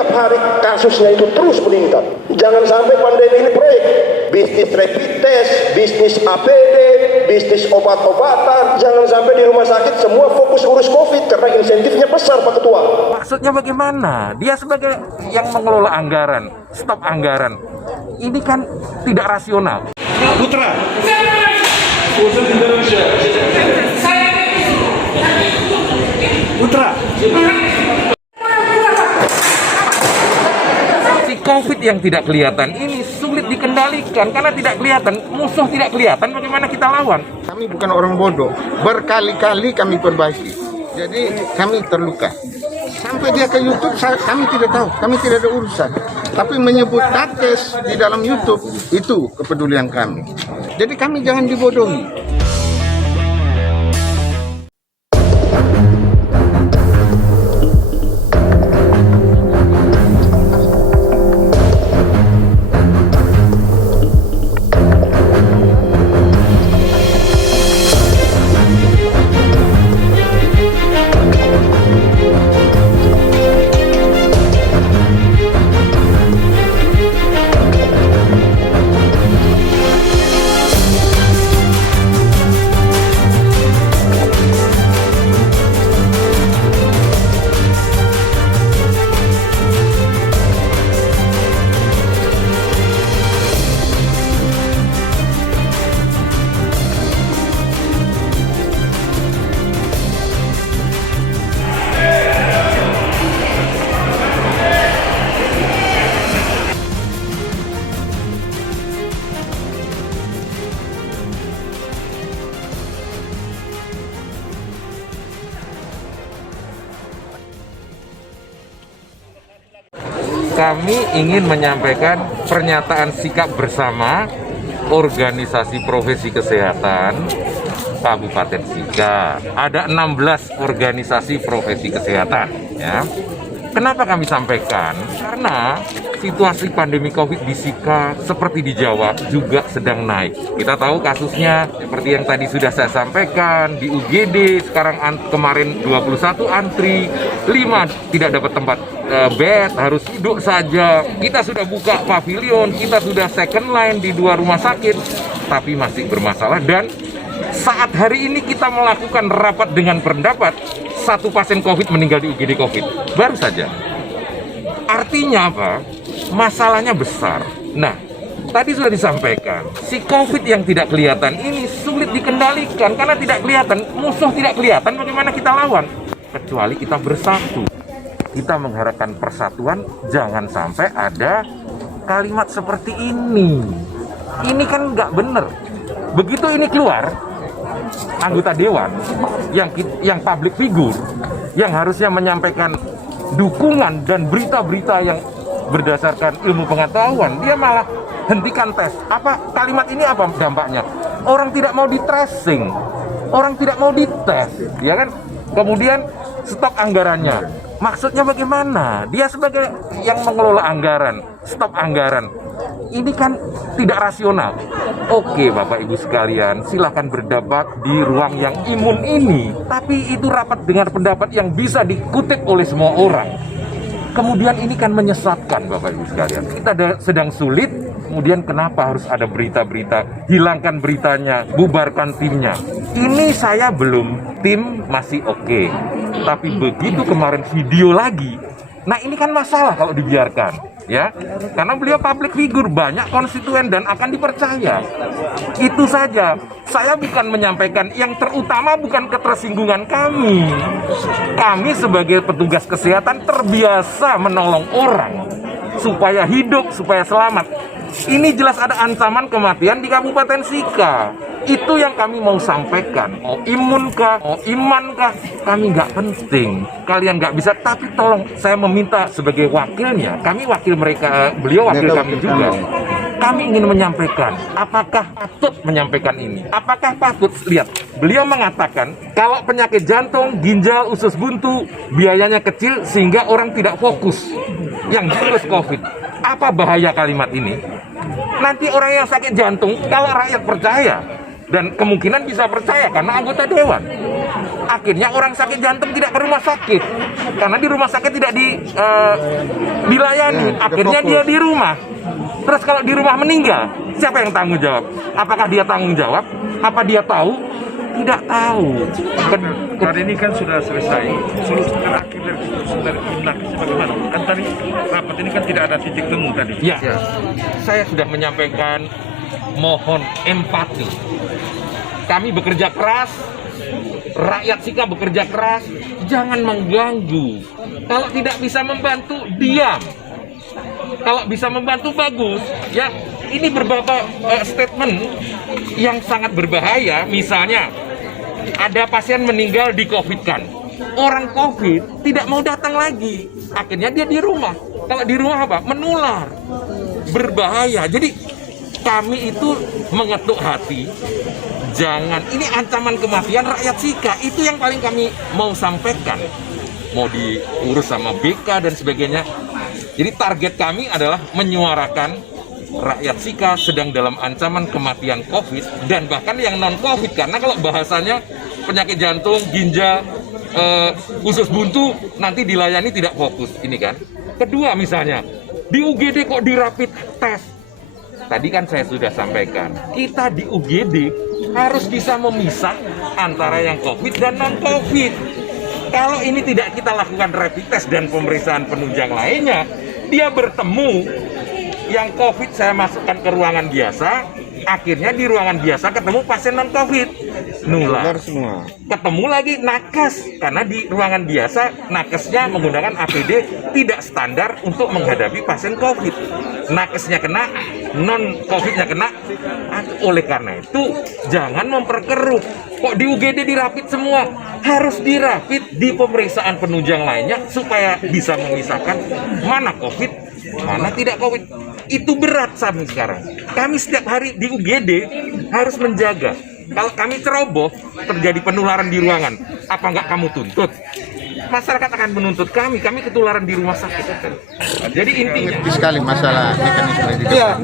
setiap hari kasusnya itu terus meningkat. Jangan sampai pandemi ini proyek bisnis rapid test, bisnis APD, bisnis obat-obatan. Jangan sampai di rumah sakit semua fokus urus COVID karena insentifnya besar, Pak Ketua. Maksudnya bagaimana? Dia sebagai yang mengelola anggaran, stop anggaran. Ini kan tidak rasional. Putra, Indonesia. Putra. Si COVID yang tidak kelihatan ini sulit dikendalikan karena tidak kelihatan, musuh tidak kelihatan, bagaimana kita lawan? Kami bukan orang bodoh, berkali-kali kami perbaiki, jadi kami terluka. Sampai dia ke YouTube, kami tidak tahu, kami tidak ada urusan. Tapi menyebut nakes di dalam YouTube, itu kepedulian kami. Jadi kami jangan dibodohi. Kami ingin menyampaikan pernyataan sikap bersama organisasi profesi kesehatan Kabupaten Sika. Ada 16 organisasi profesi kesehatan, ya. Kenapa kami sampaikan? Karena situasi pandemi COVID di Sika seperti di Jawa juga sedang naik. Kita tahu kasusnya seperti yang tadi sudah saya sampaikan di UGD, sekarang kemarin 21 antri, 5 tidak dapat tempat bed, harus duduk saja. Kita sudah buka pavilion, kita sudah second line di 2 rumah sakit, tapi masih bermasalah. Dan saat hari ini kita melakukan rapat dengan pendapat, 1 pasien COVID meninggal di UGD COVID, baru saja. Artinya apa? Masalahnya besar. Nah, tadi sudah disampaikan, si COVID yang tidak kelihatan ini sulit dikendalikan karena tidak kelihatan, musuh tidak kelihatan, bagaimana kita lawan? Kecuali kita bersatu. Kita mengharapkan persatuan, jangan sampai ada kalimat seperti ini. Ini kan nggak bener. Begitu ini keluar, anggota dewan yang public figure yang harusnya menyampaikan dukungan dan berita-berita yang berdasarkan ilmu pengetahuan, dia malah hentikan tes. Apa kalimat ini, apa dampaknya? Orang tidak mau di tracing, orang tidak mau dites, ya kan? Kemudian stop anggarannya. Maksudnya bagaimana? Dia sebagai yang mengelola anggaran, stop anggaran. Ini kan tidak rasional. Oke, Bapak Ibu sekalian, silakan berdebat di ruang yang imun ini. Tapi itu rapat dengan pendapat yang bisa dikutip oleh semua orang. Kemudian ini kan menyesatkan, Bapak Ibu sekalian. Kita sedang sulit, kemudian kenapa harus ada berita-berita? Hilangkan beritanya, bubarkan timnya. Ini saya belum, tim masih oke. Tapi begitu kemarin video lagi, nah ini kan masalah kalau dibiarkan, ya. Karena beliau public figure, banyak konstituen dan akan dipercaya. Itu saja. Saya bukan menyampaikan, yang terutama bukan ketersinggungan kami. Kami sebagai petugas kesehatan terbiasa menolong orang supaya hidup, supaya selamat. Ini jelas ada ancaman kematian di Kabupaten Sika. Itu yang kami mau sampaikan. Mau imun kah, mau iman kah, kami nggak penting. Kalian nggak bisa, tapi tolong saya meminta sebagai wakilnya. Kami wakil mereka, beliau wakil kami juga. Kami ingin menyampaikan, apakah patut menyampaikan ini? Apakah patut? Lihat, beliau mengatakan kalau penyakit jantung, ginjal, usus buntu, biayanya kecil sehingga orang tidak fokus. Yang jelas COVID. Apa bahaya kalimat ini? Nanti orang yang sakit jantung, kalau rakyat percaya, dan kemungkinan bisa percaya karena anggota dewan. Akhirnya orang sakit jantung tidak ke rumah sakit karena di rumah sakit tidak dilayani. Akhirnya dia di rumah. Terus kalau di rumah meninggal, siapa yang tanggung jawab? Apakah dia tanggung jawab? Apa dia tahu? Tidak tahu. Hari ini kan sudah selesai. Solusi terakhir dari saudara Inakis bagaimana? Kan tadi rapat ini kan tidak ada titik temu tadi. Ya, saya sudah menyampaikan mohon empati. Kami bekerja keras, rakyat Sika bekerja keras, jangan mengganggu. Kalau tidak bisa membantu, diam. Kalau bisa membantu, bagus. Ya, ini beberapa statement yang sangat berbahaya. Misalnya, ada pasien meninggal di COVID kan. Orang COVID tidak mau datang lagi. Akhirnya dia di rumah. Kalau di rumah apa? Menular. Berbahaya. Jadi kami itu mengetuk hati. Jangan, ini ancaman kematian rakyat Sika. Itu yang paling kami mau sampaikan. Mau diurus sama BK dan sebagainya. Jadi target kami adalah menyuarakan rakyat Sika sedang dalam ancaman kematian COVID dan bahkan yang non-COVID. Karena kalau bahasanya penyakit jantung, ginjal, usus buntu nanti dilayani tidak fokus. Ini kan. Kedua misalnya, di UGD kok di rapid test. Tadi kan saya sudah sampaikan, kita di UGD harus bisa memisah antara yang COVID dan non-COVID. Kalau ini tidak kita lakukan rapid test dan pemeriksaan penunjang lainnya, dia bertemu yang COVID saya masukkan ke ruangan biasa, akhirnya di ruangan biasa ketemu pasien non-COVID, nular semua. Ketemu lagi nakes, karena di ruangan biasa nakesnya menggunakan APD tidak standar untuk menghadapi pasien COVID. Nakesnya kena, non-COVID-nya kena. Oleh karena itu, jangan memperkeruh. Kok di UGD dirapit semua? Harus dirapit di pemeriksaan penunjang lainnya supaya bisa memisahkan mana COVID, mana tidak COVID. Itu berat kami sekarang. Kami setiap hari di UGD harus menjaga. Kalau kami ceroboh, terjadi penularan di ruangan, apa nggak kamu tuntut? Masyarakat akan menuntut kami ketularan di rumah sakit. Jadi intinya Mengerti sekali masalah mekanisme di DPR.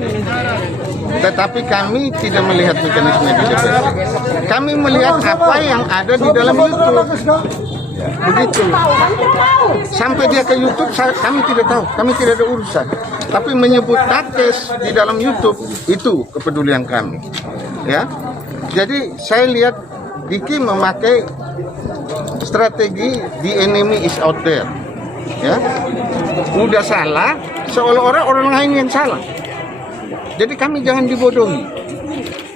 Tetapi kami tidak melihat mekanisme di DPR. Kami melihat apa yang ada di dalam YouTube. Begitu. Sampai dia ke YouTube, kami tidak tahu. Kami tidak ada urusan. Tapi menyebut nakes di dalam YouTube, itu kepedulian kami. Ya. Jadi saya lihat Diki memakai strategi the enemy is out there. Ya. Udah salah, seolah-olah orang lain yang salah. Jadi kami jangan dibodohi.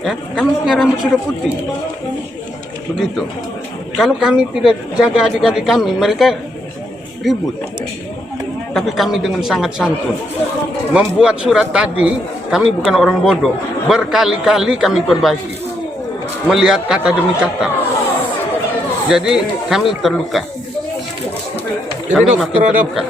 Ya, kami punya rambut sudah putih. Begitu. Kalau kami tidak jaga adik-adik kami, mereka ribut. Tapi kami dengan sangat santun. Membuat surat tadi, kami bukan orang bodoh. Berkali-kali kami perbaiki. Melihat kata demi kata. Jadi kami terluka. Kami makin terluka.